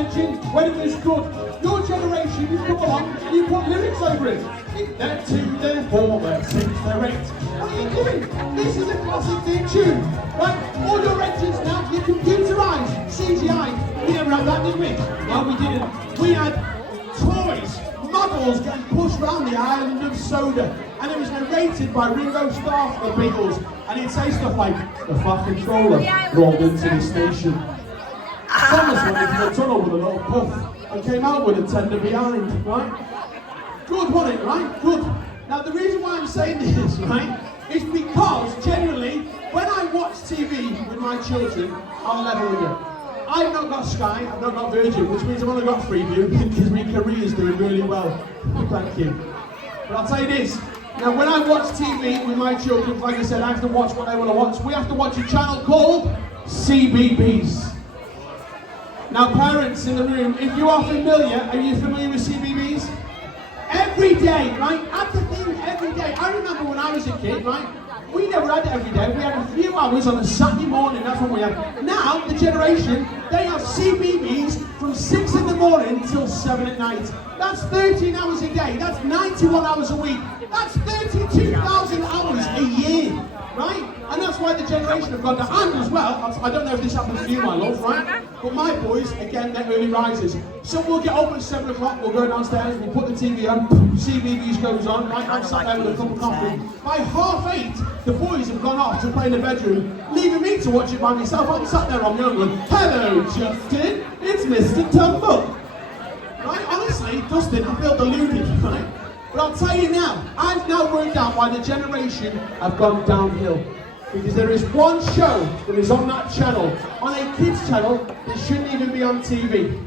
attention when it was good. Your generation, you come along and you put lyrics over it. They're 2, they're 4, they're 6, they're 8. What are you doing? This is a classic theme tune. Right? All your engines now, you're computerised, CGI. We never had that, did we? No, we didn't. We had toys, models getting pushed around the island of soda. And it was narrated by Ringo Starr from the Beatles. And he'd say stuff like, the fat controller rolled into the station. Thomas went into the tunnel with a little puff and came out with a tender behind, right? Good, wasn't it, right? Good. Now the reason why I'm saying this, right, is because generally, when I watch TV with my children, I'll level with you. I've not got Sky, I've not got Virgin, which means I've only got Freeview because my career's doing really well. Thank you. But I'll tell you this, now when I watch TV with my children, like I said, I have to watch what they want to watch. We have to watch a channel called CBeebies. Now parents in the room, if you are familiar with CBeebies? Every day, right? That's the thing, every day. I remember when I was a kid, right? We never had it every day. We had a few hours on a Saturday morning, that's what we had. Now, the generation, they have CBeebies from 6 in the morning till 7 at night. That's 13 hours a day. That's 91 hours a week. That's 32,000 hours a year, right? And that's why the generation have gone down. And as well, I don't know if this happens to you, my love, right? But my boys, again, they're early risers. So we'll get up at 7 o'clock, we'll go downstairs, we'll put the TV on, CBeebies goes on, right? I'm sat there with a cup of coffee. By 8:30, the boys have gone off to play in the bedroom, leaving me to watch it by myself. I'm sat there on my own going, hello, Justin, it's Mr. Tumble. Right, honestly, Dustin, I feel deluded, right? But I'll tell you now, I've now worked out why the generation have gone downhill. Because there is one show that is on that channel, on a kids channel, that shouldn't even be on TV.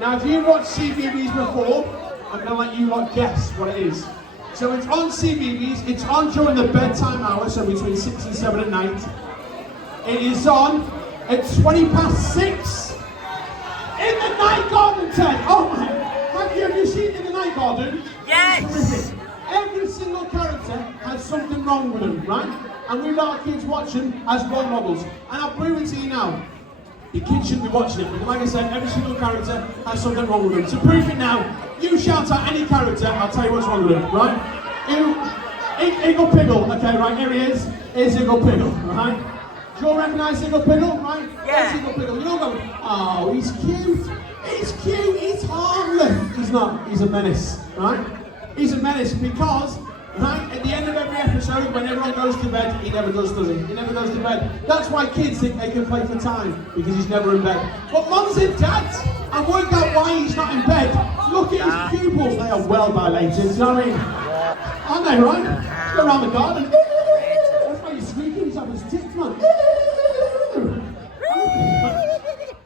Now, if you've watched CBeebies before, I'm going to let you lot guess what it is. So it's on CBeebies, it's on during the bedtime hour, so between 6 and 7 at night. It is on at 6:20 in the Night Garden tent. Oh my, have you seen In the Night Garden? Yes! Every single character has something wrong with them, right? And we let our kids watch them as role models. And I'll prove it to you now. Your kids shouldn't be watching it, because like I said, every single character has something wrong with them. To prove it now, you shout out any character, I'll tell you what's wrong with them, right? Iggle Piggle, okay, right, here he is. Here's Iggle Piggle, right? Do you all recognise Iggle Piggle, right? Yeah. Iggle Piggle, you all go, oh, he's cute, he's harmless. He's not, he's a menace, right? He's a menace because, right, at the end of every episode, when everyone goes to bed, he never does he? He never goes to bed. That's why kids think they can play for time, because he's never in bed. But mums and dads, I've worked out why he's not in bed. Look at his pupils, they are well dilated, you know what I mean? Aren't they, right? Go around the garden. That's why he's squeaking, he's having his tits, man.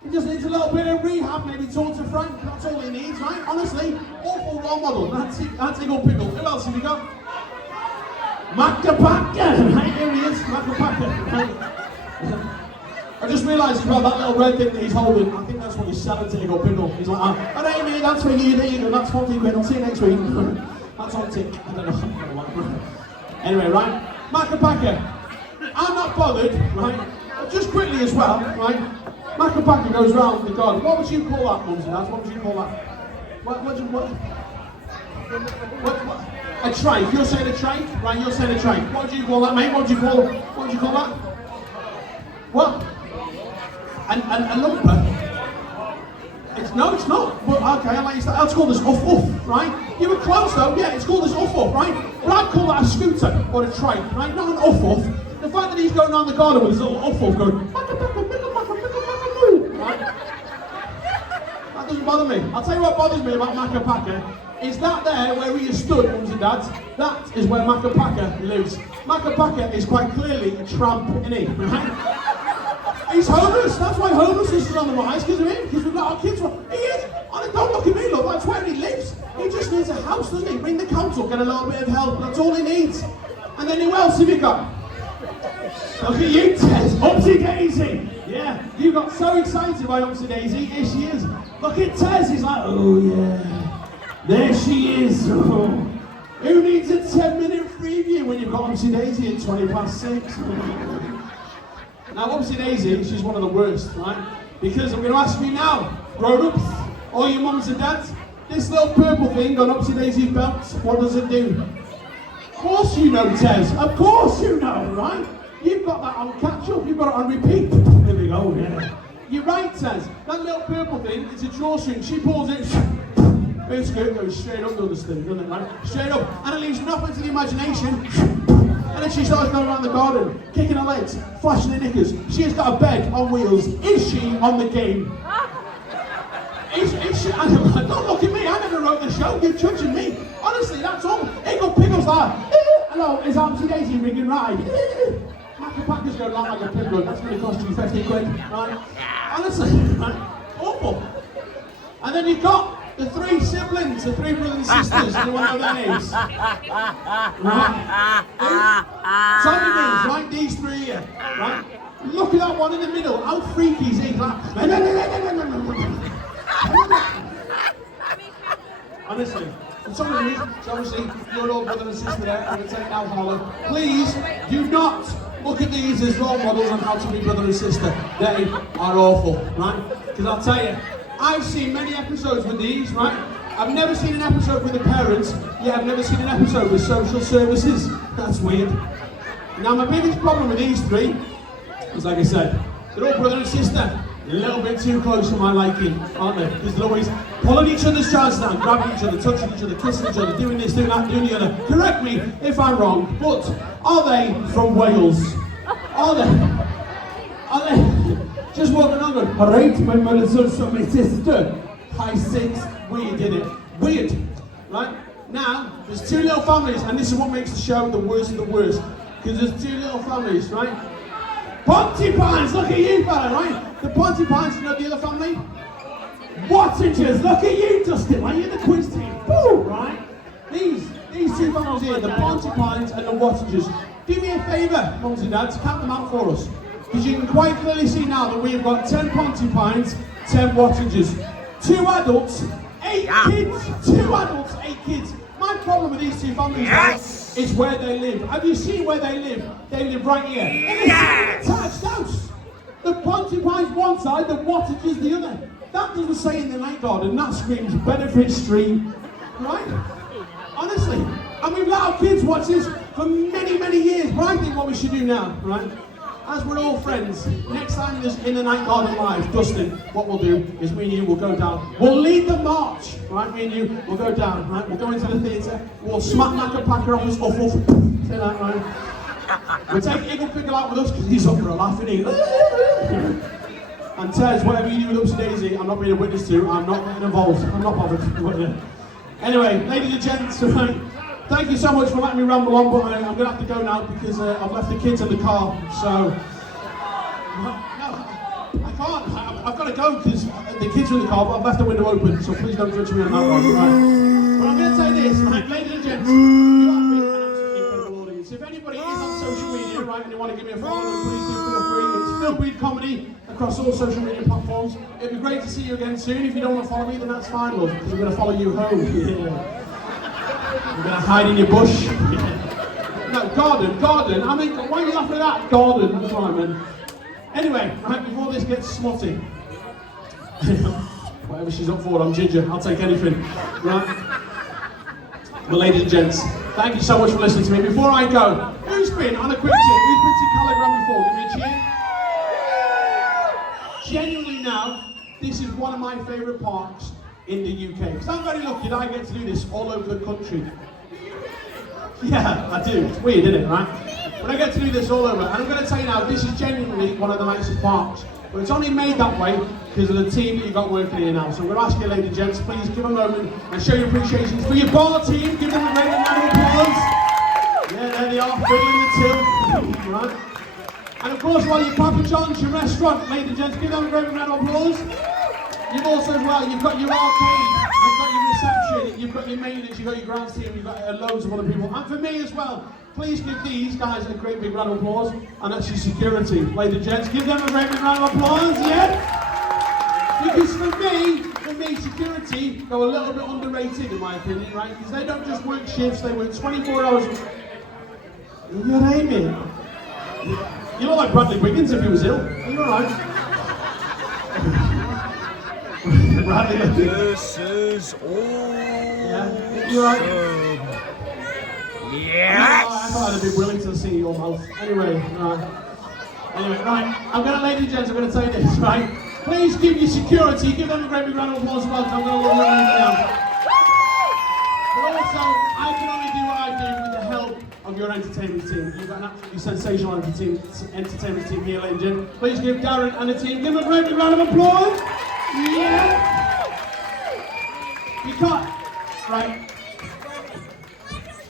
He just needs a little bit of rehab, maybe talk to Frank, that's all he needs, right? Honestly, awful role model. That's Iggle Piggle. Who else have we got? Macapaka! Right, here he is, Macapaka. Right? I just realised about that little red thing that he's holding. I think that's what he's selling to Iggle Piggle. He's like, oh, hey mate, that's for you, there you go, that's 40 quid, I'll see you next week. That's on tick. I don't know. Anyway, right? Macapaka. I'm not bothered, right? Just quickly as well, right? Macapaka goes round the garden. What would you call that, mums and dads? What would you call that? What? A trike. You're saying a trike? Right, you're saying a trike. What would you call that, mate? What would you call that? What? A lumper? No, it's not. But okay, I'll let you start. It's called this uff, right? You were close though, yeah, it's called this uff, right? But I'd call that a scooter or a trike, right? Not an uff. The fact that he's going around the garden with his little uff going, right? That doesn't bother me. I'll tell you what bothers me about Macapaka. Is that there where he is stood, mums and dads? That is where Macapaka lives. Macapaka is quite clearly a tramp, isn't he? Right? He's homeless. That's why homelessness is on the rise, because of him. Because we've got our kids. He is. Don't look at me, look. That's where he lives. He just needs a house, doesn't he? Ring the council, get a little bit of help. That's all he needs. And then who else have you got? Look at you, Tez. Upsy Daisy. Yeah, you got so excited by Upsy Daisy. Here she is. Look at Tez. He's like, oh yeah. There she is. Oh. Who needs a 10-minute preview when you've got Upsy Daisy at 6:20? Now, Upsy Daisy, she's one of the worst, right? Because I'm going to ask you now, grown-ups, All your mums and dads, this little purple thing on Upsy Daisy's belt, what does it do? Of course you know, Tez. Of course you know, right? You've got that on catch-up, you've got it on repeat. There we go, yeah. You're right, Tez. That little purple thing, it's a drawstring. She pulls it, her skirt goes straight up the other thing, doesn't it, right? Straight up. And it leaves nothing to the imagination. And then she starts going around the garden, kicking her legs, flashing her knickers. She has got a bed on wheels. Is she on the game? Is she? Don't look at me, I never wrote the show, you're judging me. Honestly, that's all. Hiccup Pickle's like, hello, is Auntie Daisy ringing Reid? Macapacker's going like a pickle, that's going to cost you 50 quid, right? Honestly, right? Awful. And then you've got the three siblings, the three brothers and sisters, you want to know their names? Right? Tell me names, right? These three here, right? Look at that one in the middle, how freaky is he? Like, honestly, for some of you, obviously, your old brother and sister there, I'm going to take now, Harlow. Please do not look at these as role models on how to be brother and sister. They are awful, right? Because I'll tell you, I've seen many episodes with these, right? I've never seen an episode with the parents, yet I've never seen an episode with social services. That's weird. Now, my biggest problem with these three is, like I said, they're all brother and sister. A little bit too close for my liking, aren't they? Because they're always pulling each other's trousers down, grabbing each other, touching each other, kissing each other, doing this, doing that, doing the other. Correct me if I'm wrong, but are they from Wales? Are they? Are they? Just walking on going, alright, my mother's also my sister. High six, weird, innit? Weird, right? Now, there's two little families, and this is what makes the show the worst of the worst. Because there's two little families, right? Pontypines, look at you, fella, right? The Pontypines, you know the other family? Wattingers, look at you, Dustin, right? You're the quiz team, boom, right? These two families here, the Pontypines and the Wattingers. Do me a favour, mums and dads, count them out for us. Because you can quite clearly see now that we've got 10 Pontypines, 10 Wattingers. 2 adults, 8 kids. 2 adults, 8 kids. My problem with these two families is where they live. Have you seen where they live? They live right here. In a attached house. The Pontypines one side, the Wattingers the other. That doesn't say in the night garden, that screams Benefit Street. Right? Honestly. And we've let our kids watch this for many, many years. But I think what we should do now, right? As we're all friends, next time there's In the Night Garden Live, Dustin, what we'll do is me and you will go down. We'll lead the march, right? Me and you will go down, right? We'll go into the theatre, we'll smack Macapacker off his uffle. Say that, right? We'll take Eagle Pickle out with us because he's up for a laugh, isn't he? And Tez, whatever you do with Upsy Daisy, I'm not being a witness to, I'm not getting involved. I'm not bothered. Anyway, ladies and gents, right? Thank you so much for letting me ramble on, but I'm going to have to go now because I've left the kids in the car, so... No, I can't. I've got to go because the kids are in the car, but I've left the window open, so please don't judge me on that one, right? But I'm going to say this, right, ladies and gents, you have been an absolutely incredible audience. If anybody is on social media, right, and you want to give me a follow, please do feel free. It's Filbreed Comedy across all social media platforms. It'd be great to see you again soon. If you don't want to follow me, then that's fine, love, because I'm going to follow you home. Yeah. You're going to hide in your bush. No, garden. I mean, why are you laughing at that? Garden, that's what I meant. Anyway, right, before this gets smutty. Whatever she's up for, I'm ginger. I'll take anything. Right? Well, ladies and gents, thank you so much for listening to me. Before I go, who's been on a quick cheer? Who's been to Caligram before? Give me a cheer. Genuinely now, this is one of my favourite parks in the UK. Because I'm very lucky that I get to do this all over the country. Yeah, I do. It's weird, isn't it, right? But I get to do this all over. And I'm going to tell you now, this is genuinely one of the nicest parks. But it's only made that way because of the team that you've got working here now. So we're going to ask you, ladies and gents, please give a moment and show your appreciation for your bar team. Give them a great round of applause. Yeah, there they are, filling the till. Right? And of course, while you're Papa John's, your restaurant, ladies and gents, give them a great round of applause. You've also, as well, you've got your arcade, you've got your reception, you've got your maintenance, you've got your grounds team, you've got loads of other people. And for me as well, please give these guys a great big round of applause. And that's your security, ladies and gents. Give them a great big round of applause, yeah? Because for me, security go a little bit underrated in my opinion, right? Because they don't just work shifts, they work 24 hours. You're Amy. You look like Bradley Wiggins if he was ill. Are you alright? Bradley. This is awesome. Yeah, you right? Yes. I thought I'd be willing to see your mouth. Anyway, right. I'm gonna, ladies and gents, I'm gonna tell you this, right? Please give your security, give them a great big round of applause. Welcome. I'm gonna let you down. But also, I can only do what I do with the help of your entertainment team. You've got an absolutely sensational entertainment team here, ladies and gentlemen. Please give Darren and the team, give them a great big round of applause. Yeah. You can't, right?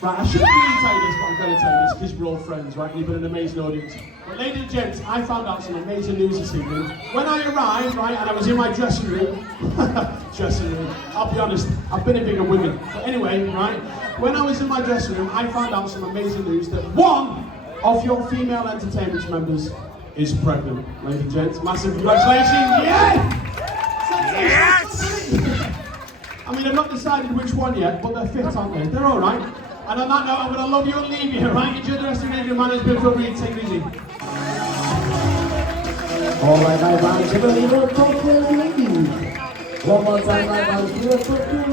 Right, I shouldn't really tell you this, but I'm going to tell you this because we're all friends, right? You've been an amazing audience. But ladies and gents, I found out some amazing news this evening. When I arrived, right, and I was in my dressing room, I'll be honest, I've been in bigger women. But anyway, right, when I was in my dressing room, I found out some amazing news that one of your female entertainment members is pregnant. Ladies and gents, massive congratulations, yeah! Yes! I mean, I've not decided which one yet, but they're fit, aren't they? They're all right. And on that note, I'm going to love you and leave you, right? Enjoy the rest of your evening. My name's beautiful Reid. Take it easy. Alright, my man, everybody, welcome to Reid. One more time, my man, beautiful Reid.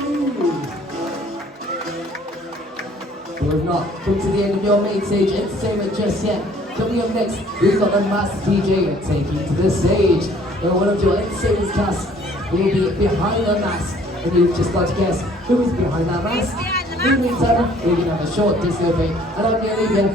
We have not come to the end of your main stage entertainment just yet. Coming up next, we've got the master DJ taking to the stage. Now, one of your entertainment cast will be behind the mask. And you've just got to guess who is behind that mask. In the meantime, we're going to have a short disco break, and I'm going to leave you